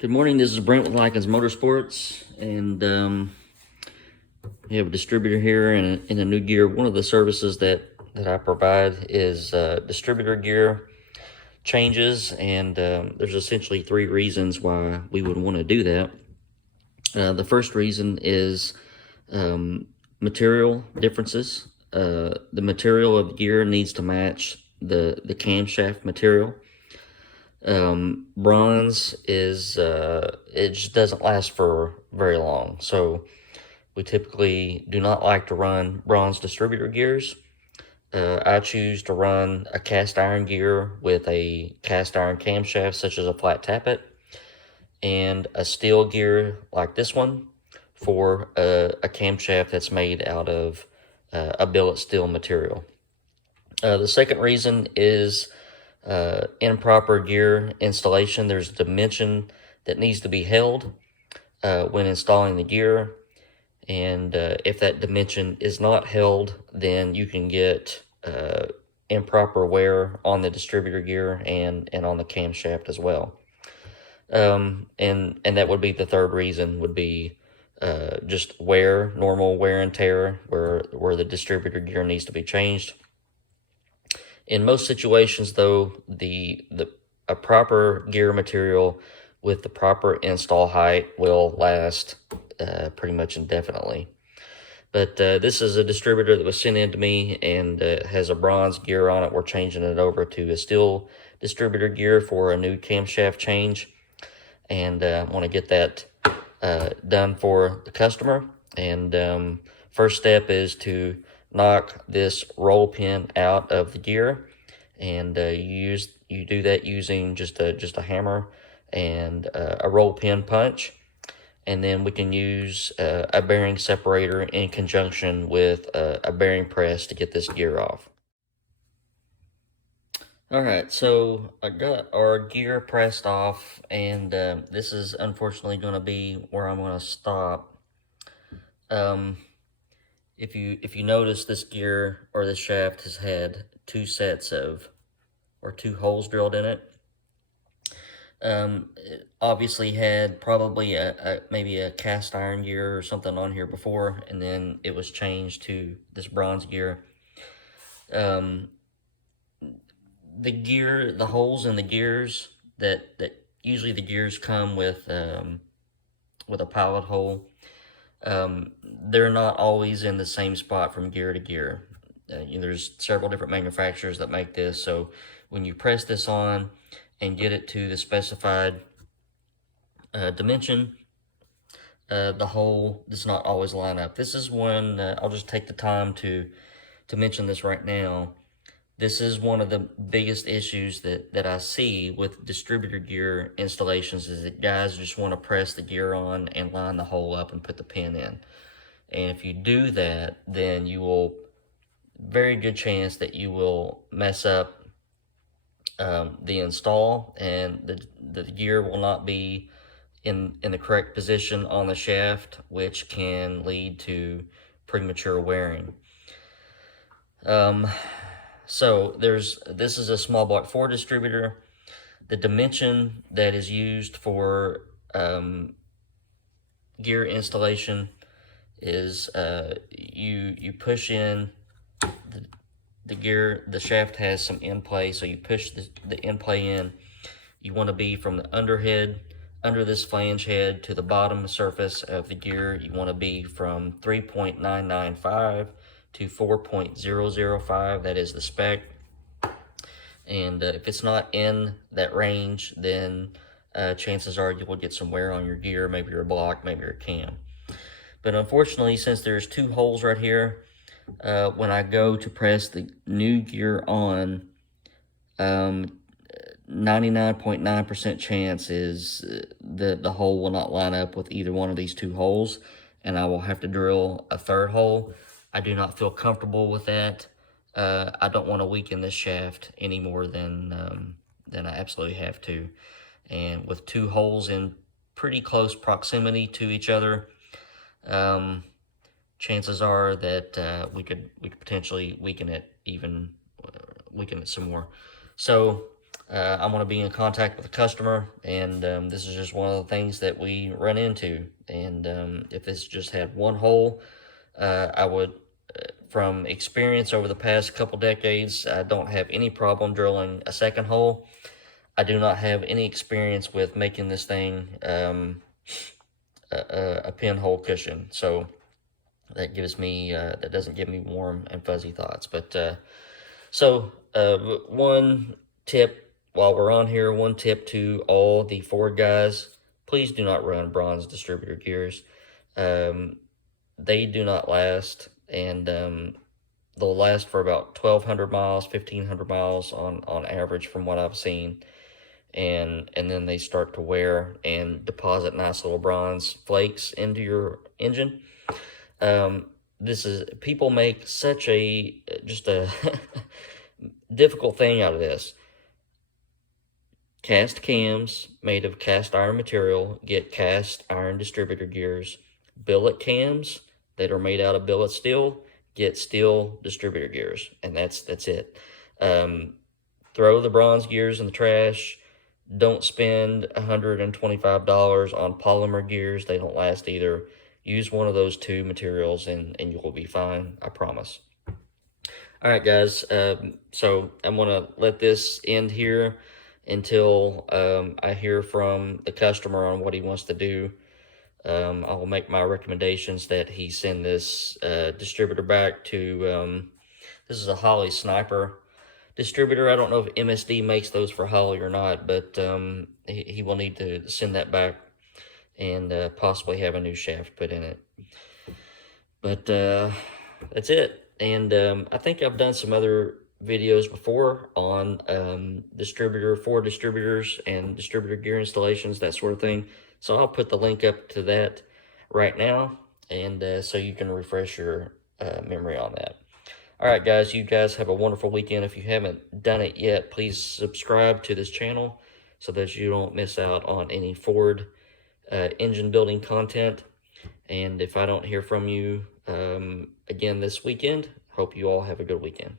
Good morning, this is Brent with Lykins Motorsports, and we have a distributor here in a new gear. One of the services that I provide is distributor gear changes, and there's essentially three reasons why we would want to do that. The first reason is material differences. The material of gear needs to match the camshaft material. Bronze is it just doesn't last for very long, so we typically do not like to run bronze distributor gears. I choose to run a cast iron gear with a cast iron camshaft such as a flat tappet, and a steel gear like this one for a camshaft that's made out of a billet steel material. The second reason is improper gear installation. There's a dimension that needs to be held when installing the gear, and if that dimension is not held, then you can get improper wear on the distributor gear and on the camshaft as well. And that would be the third reason, would be just wear, normal wear and tear, where the distributor gear needs to be changed. In most situations, though, a proper gear material with the proper install height will last pretty much indefinitely. But this is a distributor that was sent in to me, and has a bronze gear on it. We're changing it over to a steel distributor gear for a new camshaft change, and I want to get that done for the customer. And first step is to knock this roll pin out of the gear, and you do that using just a hammer and a roll pin punch, and then we can use a bearing separator in conjunction with a bearing press to get this gear off. All right, so I got our gear pressed off, and this is unfortunately going to be where I'm going to stop. If you notice, this gear or this shaft has had two holes drilled in it. It obviously had probably maybe a cast iron gear or something on here before, and then it was changed to this bronze gear. The holes in the gears that usually the gears come with a pilot hole. They're not always in the same spot from gear to gear. There's several different manufacturers that make this, so when you press this on and get it to the specified dimension, the hole does not always line up. This is one, I'll just take the time to mention this right now. This is one of the biggest issues that I see with distributor gear installations, is that guys just want to press the gear on and line the hole up and put the pin in. And if you do that, then you will, very good chance that you will mess up the install, and the gear will not be in the correct position on the shaft, which can lead to premature wearing. So this is a small block 4 distributor. The dimension that is used for gear installation is you push in the gear. The shaft has some end play, so you push the end play in. You want to be from the underhead, under this flange head, to the bottom surface of the gear. You want to be from 3.995 to 4.005. That is the spec. And if it's not in that range, then chances are you will get some wear on your gear, maybe your block, maybe your cam. But unfortunately, since there's two holes right here, when I go to press the new gear on, 99.9% chance is the hole will not line up with either one of these two holes, and I will have to drill a third hole. I do not feel comfortable with that. I don't want to weaken this shaft any more than I absolutely have to. And with two holes in pretty close proximity to each other, chances are that we could potentially weaken it some more. So I want to be in contact with the customer, and this is just one of the things that we run into. And if this just had one hole, I would, from experience over the past couple decades, I don't have any problem drilling a second hole. I do not have any experience with making this thing a pinhole cushion, so that gives me that doesn't give me warm and fuzzy thoughts. But one tip while we're on here, one tip to all the Ford guys: please do not run bronze distributor gears. They do not last, and they'll last for about 1,200 miles, 1,500 miles on average from what I've seen. And then they start to wear and deposit nice little bronze flakes into your engine. People make such a difficult thing out of this. Cast cams made of cast iron material get cast iron distributor gears. Billet cams that are made out of billet steel get steel distributor gears, and that's it. Throw the bronze gears in the trash. Don't spend $125 on polymer gears. They don't last either. Use one of those two materials and you will be fine, I promise. All right, guys. So I'm going to let this end here until I hear from the customer on what he wants to do. I will make my recommendations that he send this distributor back to, this is a Holley Sniper distributor. I don't know if MSD makes those for Holley or not, but he will need to send that back and possibly have a new shaft put in it. But that's it. And I think I've done some other videos before on Ford distributors and distributor gear installations, that sort of thing. So I'll put the link up to that right now, and so you can refresh your memory on that. All right, guys, you guys have a wonderful weekend. If you haven't done it yet, please subscribe to this channel so that you don't miss out on any Ford engine building content. And if I don't hear from you again this weekend, hope you all have a good weekend.